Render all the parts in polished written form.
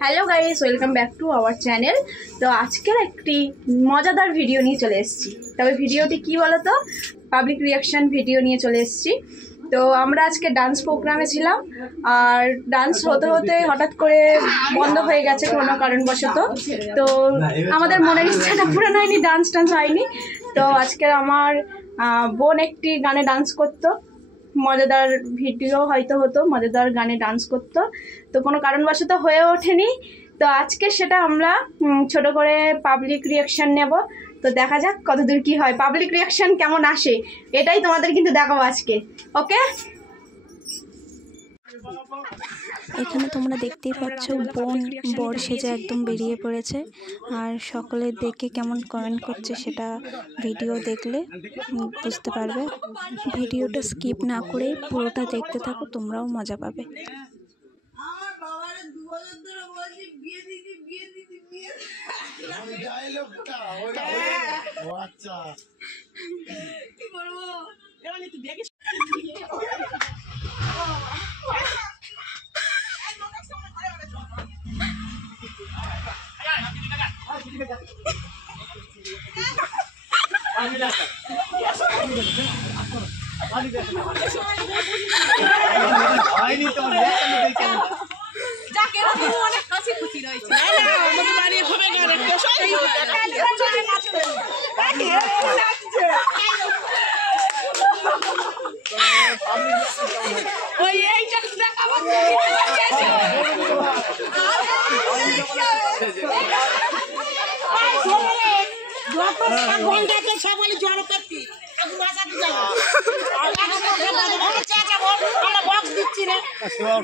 Hello guys, welcome back to our channel. তো আজকের একটি মজাদার ভিডিও নিয়ে চলে এসেছি। তবে ভিডিওটি কি বলো তো, পাবলিক রিয়াকশন ভিডিও নিয়ে চলে এসেছি। তো আমরা আজকে ডান্স প্রোগ্রামে ছিলাম, আর ডান্স হতে হতে হঠাৎ করে বন্ধ হয়ে গেছে কোনো কারণবশত। তো আমাদের মনের ইচ্ছাটা পূরণ হয়নি, ডান্স হয়নি। তো আজকে আমার বোন একটি গানে ডান্স করতো, মজাদার ভিডিও হয়তো হতো, মজাদার গানে ডান্স করতো, তো কোনো কারণবশত হয়ে ওঠেনি। তো আজকে সেটা আমরা ছোট করে পাবলিক রিয়াকশন নেব। তো দেখা যাক কতদূর কি হয়, পাবলিক রিয়াকশন কেমন আসে, এটাই তোমাদের কিন্তু দেখাবো আজকে। ওকে, এখানে তোমরা দেখতেই পাচ্ছ বোন বর সেজে একদম বেরিয়ে পড়েছে, আর সকলে দেখে কেমন কমেন্ট করছে সেটা ভিডিও দেখলে বুঝতে পারবে। ভিডিওটা স্কিপ না করে পুরোটা দেখতে থাকো, তোমরাও মজা পাবে।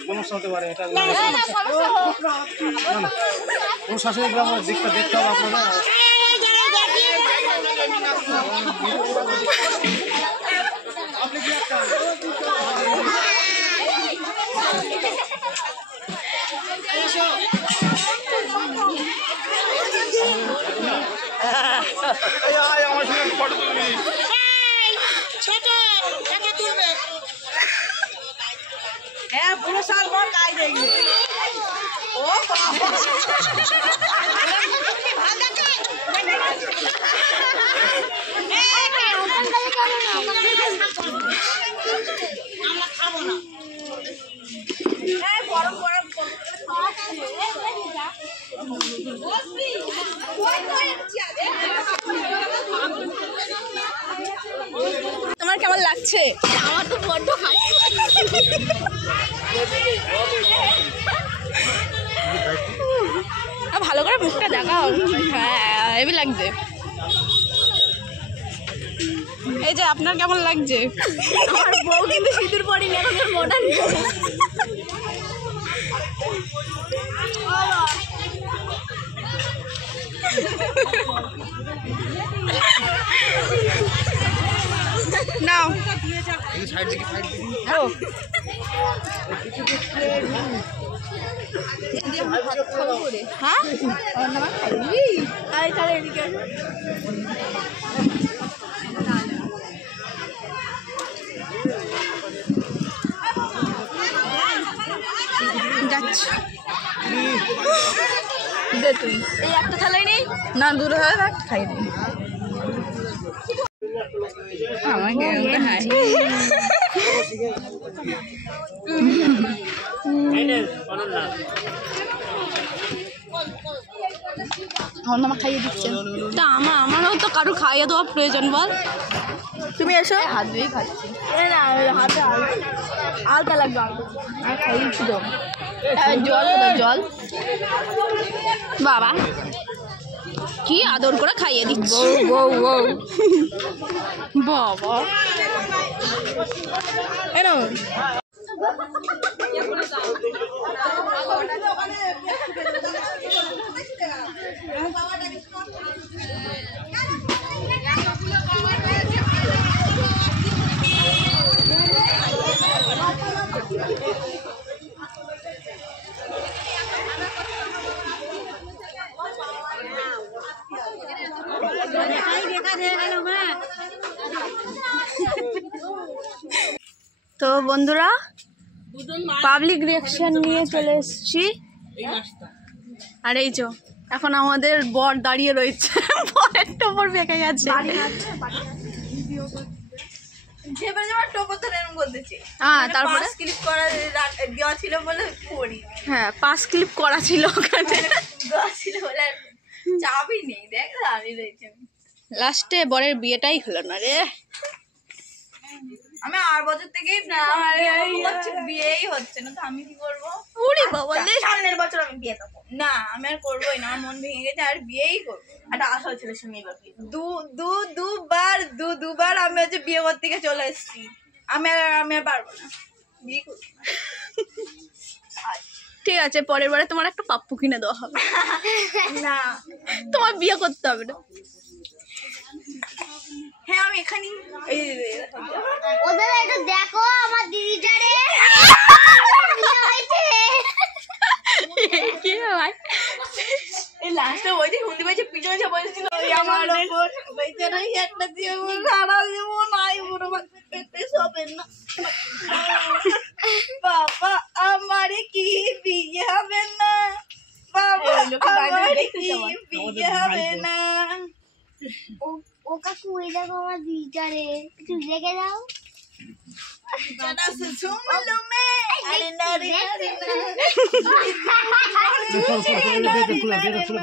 সমস্যা হতে পারে, এটা প্রশাসনিক দিকটা দেখতে হবে আপনারা। তোমার কেমন লাগছে? আমার তো বড্ড ভালো করে মুখটা দেখাও। হ্যাঁ, হেভি লাগছে। এই যে আপনার কেমন লাগছে? আমার বউ কিন্তু সিঁদুর পড়িনি, এখন মডার্ন। নাও যাচ্ছি দে তুই এই একটা থালাই নেই না, দূরে হয় না, খাই নি আমাকে আমার খাইয়ে দিচ্ছে। তা আমারও তো কারো খাইয়ে দেওয়া প্রয়োজন, বল। তুমি এসো, হাত দিয়েই খাচ্ছি না হাতে আলতা লাগবে, আর খাইয়ে দিচ্ছি তো। জল জল বাবা কি আদর করে খাইয়ে দিচ্ছি। বাবা এনো তো বন্ধুরা পাবলিক রিয়াকশন নিয়ে চলে এসেছি। আর এই যে এখন আমাদের বর দাঁড়িয়ে রয়েছে, বরের টোপর বেঁকে গেছে। হ্যাঁ, তারপরে ক্লিপ করা দেওয়া ছিল বলে করি, হ্যাঁ 5 ক্লিপ করা ছিল ওখানে, দেওয়া ছিল বলে চাবি নেই, দেখ দাঁড়িয়ে রয়েছে। লাস্টে বরের বিয়েটাই হলো না রে। আমি 8 বছর থেকেই বিয়েই হচ্ছে না, তো আমি কি করবো? ওরে বাবা রে, সামনের বছর আমি বিয়ে দেবো না, আমি আর করবোই না, আমার মন ভেঙে গেছে, আর বিয়েই করবো। একটা আশা হচ্ছিল সঙ্গে এবার দুবার আমি হচ্ছে বিয়ে করতে গিয়ে চলে এসেছি, আমি আর পারবো না, বিয়ে করবো না। ঠিক আছে, পরের বারে তোমার একটা পাপ্পু কিনে দেওয়া হবে। না, তোমার বিয়ে করতে হবে না। হ্যাঁ আমি এখানেই ওদের একটু দেখো আমার দিদিটারে বিয়ে হয়েছে। কি ভাই, এই লাস্টে ওই যে হুন্দি বাইছে পিছনে যে বসেছিল আমার ওপর বেচারাই একটা দিয়ে সারা দেবো নাই বড় পেটে সবেন না। বাবা আমারে কি বিয়ে হবে না, বাবা আমারে কি বিয়ে হবে না। ও কাকু ওই দেখো আমার দিদিটারে একটু দেখে দাও। জানা সুসুমলু মে আরে নারে নারে না